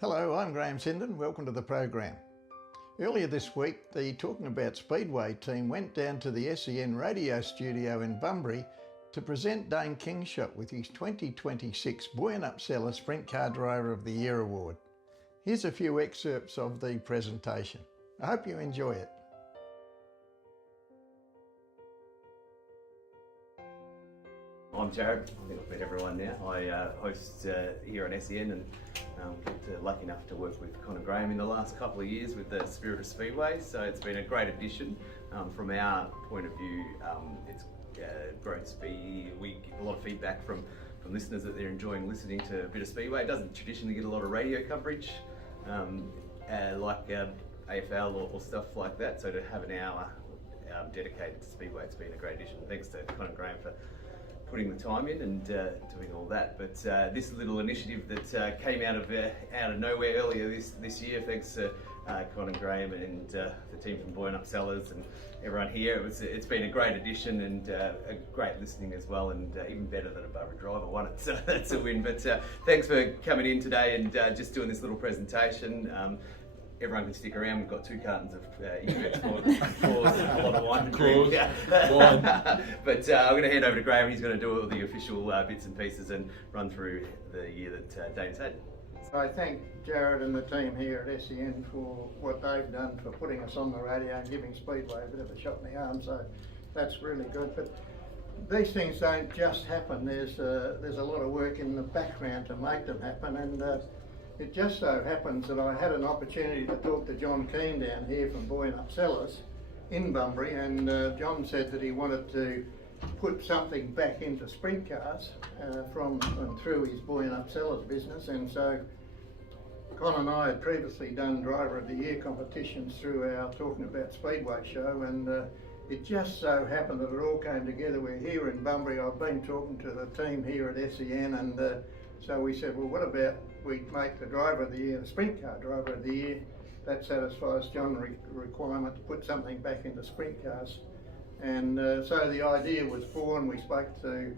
Hello, I'm Graham Sindon. Welcome to the program. Earlier this week, the Talking About Speedway team went down to the SEN radio studio in Bunbury to present Dayne Kingshott with his 2026 Boyanup Cellars Sprintcar Driver of the Year award. Here's a few excerpts of the presentation. I hope you enjoy it. I'm Jared. I think I've met everyone now. I host here on SEN and lucky enough to work with Con and Graham in the last couple of years with the Spirit of Speedway. So it's been a great addition. From our point of view, it's grown speed. We get a lot of feedback from listeners that they're enjoying listening to a bit of Speedway. It doesn't traditionally get a lot of radio coverage like AFL or stuff like that. So to have an hour dedicated to Speedway, it's been a great addition. Thanks to Con and Graham for putting the time in and doing all that. But this little initiative that came out of nowhere earlier this year, thanks to Con and Graham and the team from Boyanup Cellars and everyone here, it's been a great addition and a great listening as well, and even better than a Bunbury driver won it, so that's a win. But thanks for coming in today and just doing this little presentation. Everyone can stick around. We've got 2 cartons of Ingrets for a lot of wine to drink. But I'm going to hand over to Graham. He's going to do all the official bits and pieces and run through the year that Dayne's had. I thank Jared and the team here at SEN for what they've done for putting us on the radio and giving Speedway a bit of a shot in the arm, so that's really good. But these things don't just happen. There's a lot of work in the background to make them happen, and it just so happens that I had an opportunity to talk to John Keane down here from Boyanup Cellars in Bunbury, and John said that he wanted to put something back into sprint cars from and through his Boyanup Cellars business. And so Con and I had previously done Driver of the Year competitions through our Talking About Speedway show, and it just so happened that it all came together. We're here in Bunbury. I've been talking to the team here at SEN, and so we said, well, what about we make the Driver of the Year, the Sprint Car Driver of the Year? That satisfies John's requirement to put something back into sprint cars. And so the idea was born. We spoke to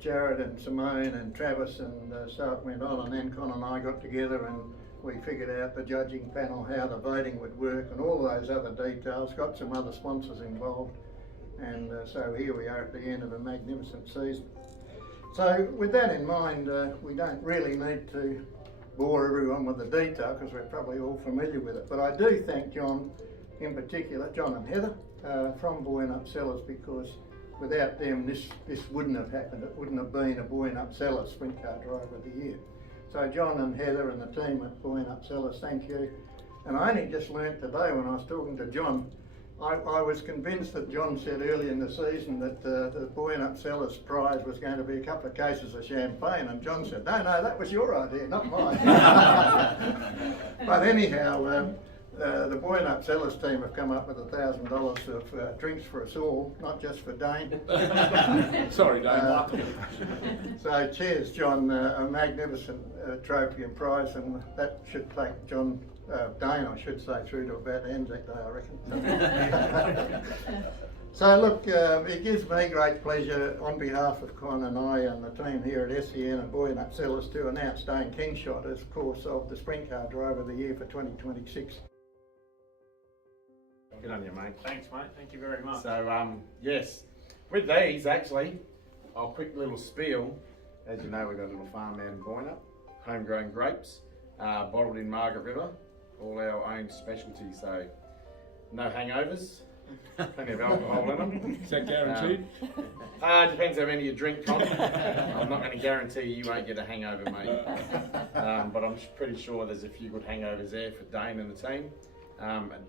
Jared and Simone and Travis, and so it went on, and then Con and I got together and we figured out the judging panel, how the voting would work and all those other details, got some other sponsors involved, and so here we are at the end of a magnificent season. So with that in mind, we don't really need to bore everyone with the detail because we're probably all familiar with it, but I do thank John in particular, John and Heather from Boyanup Cellars, because without them this wouldn't have happened. It wouldn't have been a Boyanup Cellars Sprint Car Driver of the Year. So John and Heather and the team at Boyanup Cellars, thank you. And I only just learnt today when I was talking to John, I was convinced that John said early in the season that the Boyanup Cellars prize was going to be a couple of cases of champagne, and John said, no, that was your idea, not mine. But anyhow, the Boyanup Cellars team have come up with $1,000 of drinks for us all, not just for Dayne. Sorry, Dayne. So cheers, John, a magnificent trophy and prize, and that should take Dayne, I should say, through to about Anzac Day, I reckon. So look, it gives me great pleasure on behalf of Con and I and the team here at SEN and Boyanup Cellars to announce Dayne Kingshott as, of course, of the Sprint Car Driver of the Year for 2026. Good on you, mate. Thanks, mate. Thank you very much. So, yes, with these, actually, I'll quick little spiel. As you know, we've got a little farm out in Boyanup, homegrown grapes, bottled in Margaret River, all our own specialty, so no hangovers, plenty of alcohol in them. Is that guaranteed? Depends how many you drink, Con. I'm not going to guarantee you won't get a hangover, mate. But I'm pretty sure there's a few good hangovers there for Dayne and the team.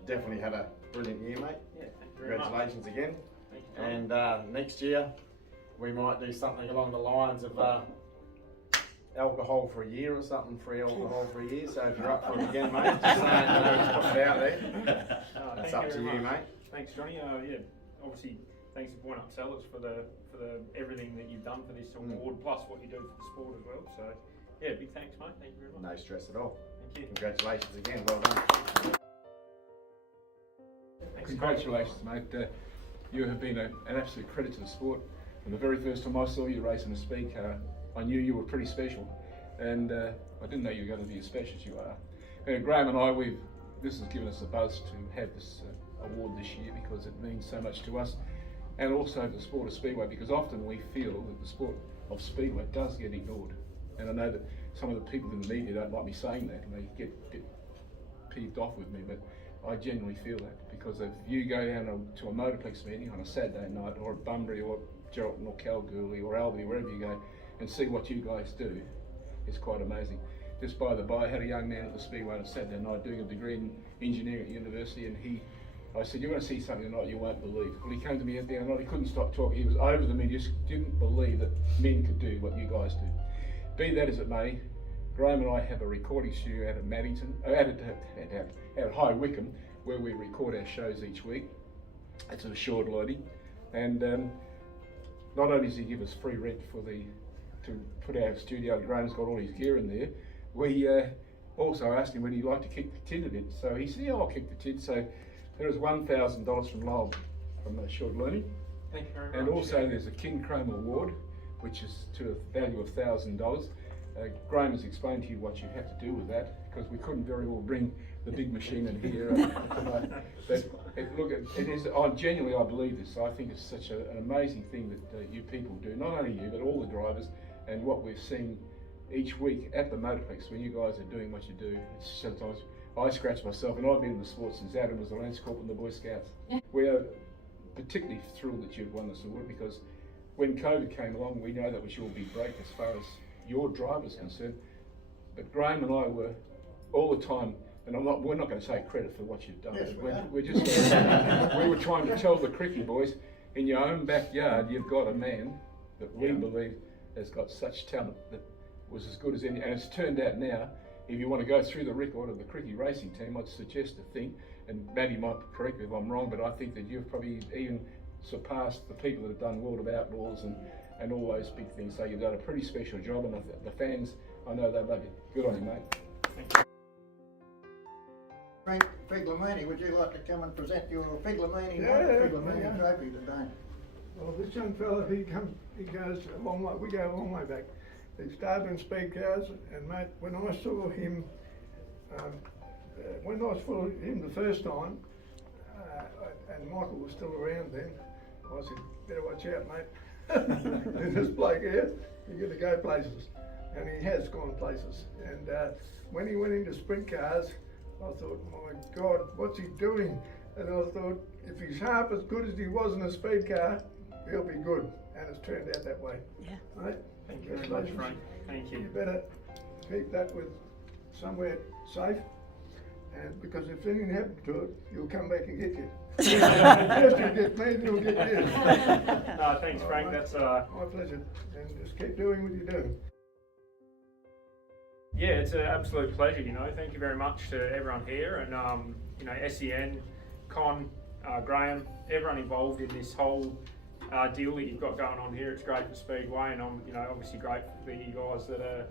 Definitely had a brilliant year, mate. Yeah, thank you very Congratulations much. again. Thank you, Tom. And next year we might do something along the lines of alcohol for a year or something, free alcohol for a year. So if you're up for it again, mate, just saying, I'll put it out there. It's up to you, mate. Thanks, Johnny. Yeah, obviously, thanks to Boyanup Cellars for the everything that you've done for this award, plus what you do for the sport as well. So, yeah, big thanks, mate. Thank you very much. No stress at all. Thank you. Congratulations again. Well done. Thanks, Congratulations, mate. You have been an absolute credit to the sport. From the very first time I saw you racing a speed car, I knew you were pretty special. and I didn't know you were going to be as special as you are. And Graham and I, this has given us a buzz to have this award this year because it means so much to us, and also the sport of Speedway, because often we feel that the sport of Speedway does get ignored. And I know that some of the people in the media don't like me saying that, and they get a bit peeved off with me, but I genuinely feel that, because if you go down to a motorplex meeting on a Saturday night, or at Bunbury or Geraldton or Kalgoorlie or Albany, wherever you go, and see what you guys do, it's quite amazing. Just by the by, I had a young man at the Speedway on a Saturday night doing a degree in engineering at university, and I said, "You're going to see something tonight you won't believe." Well, he came to me at the end of the night, he couldn't stop talking, he was over them, he just didn't believe that men could do what you guys do. Be that as it may, Graham and I have a recording studio out at Maddington, out High Wycombe, where we record our shows each week. It's an assured loading, and not only does he give us free rent to put our studio, Graham's got all his gear in there, we also asked him would he like to kick the tin a bit. So he said, "Yeah, I'll kick the tin." So there is $1,000 from Lowell from Assured Learning. Thank you very much. And also there's a King Chrome Award, which is to a value of $1,000. Graham has explained to you what you have to do with that, because we couldn't very well bring the big machine in here tonight. But it is, genuinely I believe this. I think it's such an amazing thing that you people do, not only you, but all the drivers, and what we're seeing each week at the motorplex when you guys are doing what you do. It's sometimes I scratch myself, and I've been in the sport since Adam was the Lance Corporal in the Boy Scouts. We are particularly thrilled that you've won this award, because when COVID came along, we know that was your big break as far as your driver's concerned. But Graham and I were all the time, and we're not going to take credit for what you've done. Yes, we're just we were trying to tell the cricket boys, in your own backyard, you've got a man that we believe has got such talent that was as good as any. And it's turned out now, if you want to go through the record of the cricket racing team, I'd suggest a thing, and Maddie might correct me if I'm wrong, but I think that you've probably even surpassed the people that have done World of Outlaws and all those big things. So you've done a pretty special job, and the fans, I know they love you. Good on you, mate. Thank you. Frank Figlamini, would you like to come and present your Figlamini trophy today? Well, this young fella, he goes a long way. We go a long way back. He started in speed cars, and mate, when I saw him, the first time, and Michael was still around then, I said, "Better watch out, mate. There's this bloke here, you're going to go places," and he has gone places. And when he went into sprint cars, I thought, "My God, what's he doing?" And I thought, if he's half as good as he was in a speed car, he'll be good. And it's turned out that way. Yeah. Right? Thank you very much, Frank. Thank you. You better keep that with somewhere safe, and because if anything happened to it, you'll come back and get you. First you'll get me, and you'll get you. No, thanks, Frank. That's my pleasure. And just keep doing what you do. Yeah, it's an absolute pleasure, Thank you very much to everyone here, and SEN, Con, Graham, everyone involved in this whole deal that you've got going on here. It's great for Speedway, and I'm obviously grateful for you guys that are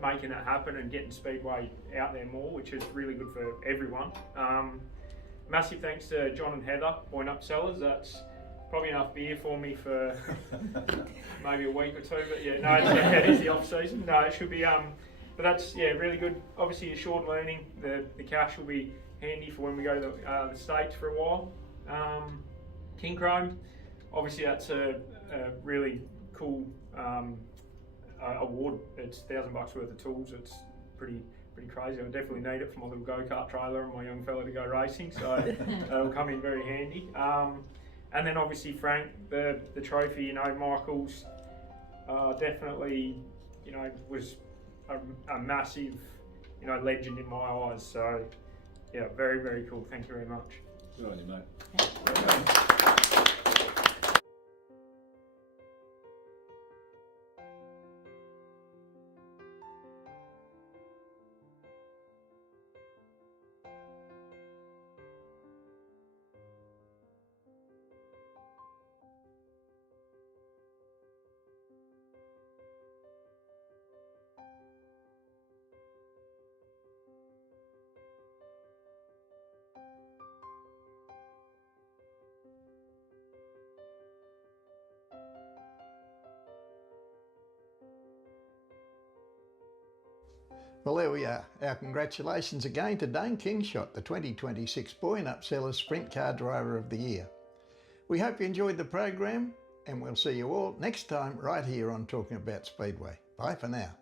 making it happen and getting Speedway out there more, which is really good for everyone. Massive thanks to John and Heather, Boyanup Cellars. That's probably enough beer for me for maybe a week or two, but yeah, no, it is the off season. No, it should be but that's really good. Obviously, Assured Learning, the cash will be handy for when we go to the States for a while. King Chrome, obviously that's a really cool award. It's $1,000 worth of tools. It's pretty crazy. I definitely need it for my little go-kart trailer and my young fella to go racing, so it'll come in very handy. And then obviously Frank, the trophy, Michael's definitely, was a massive, legend in my eyes. So yeah, very, very cool. Thank you very much. Good on you, mate. Well, there we are. Our congratulations again to Dayne Kingshott, the 2026 Boyanup Cellars Sprintcar Driver of the Year. We hope you enjoyed the program, and we'll see you all next time right here on Talking About Speedway. Bye for now.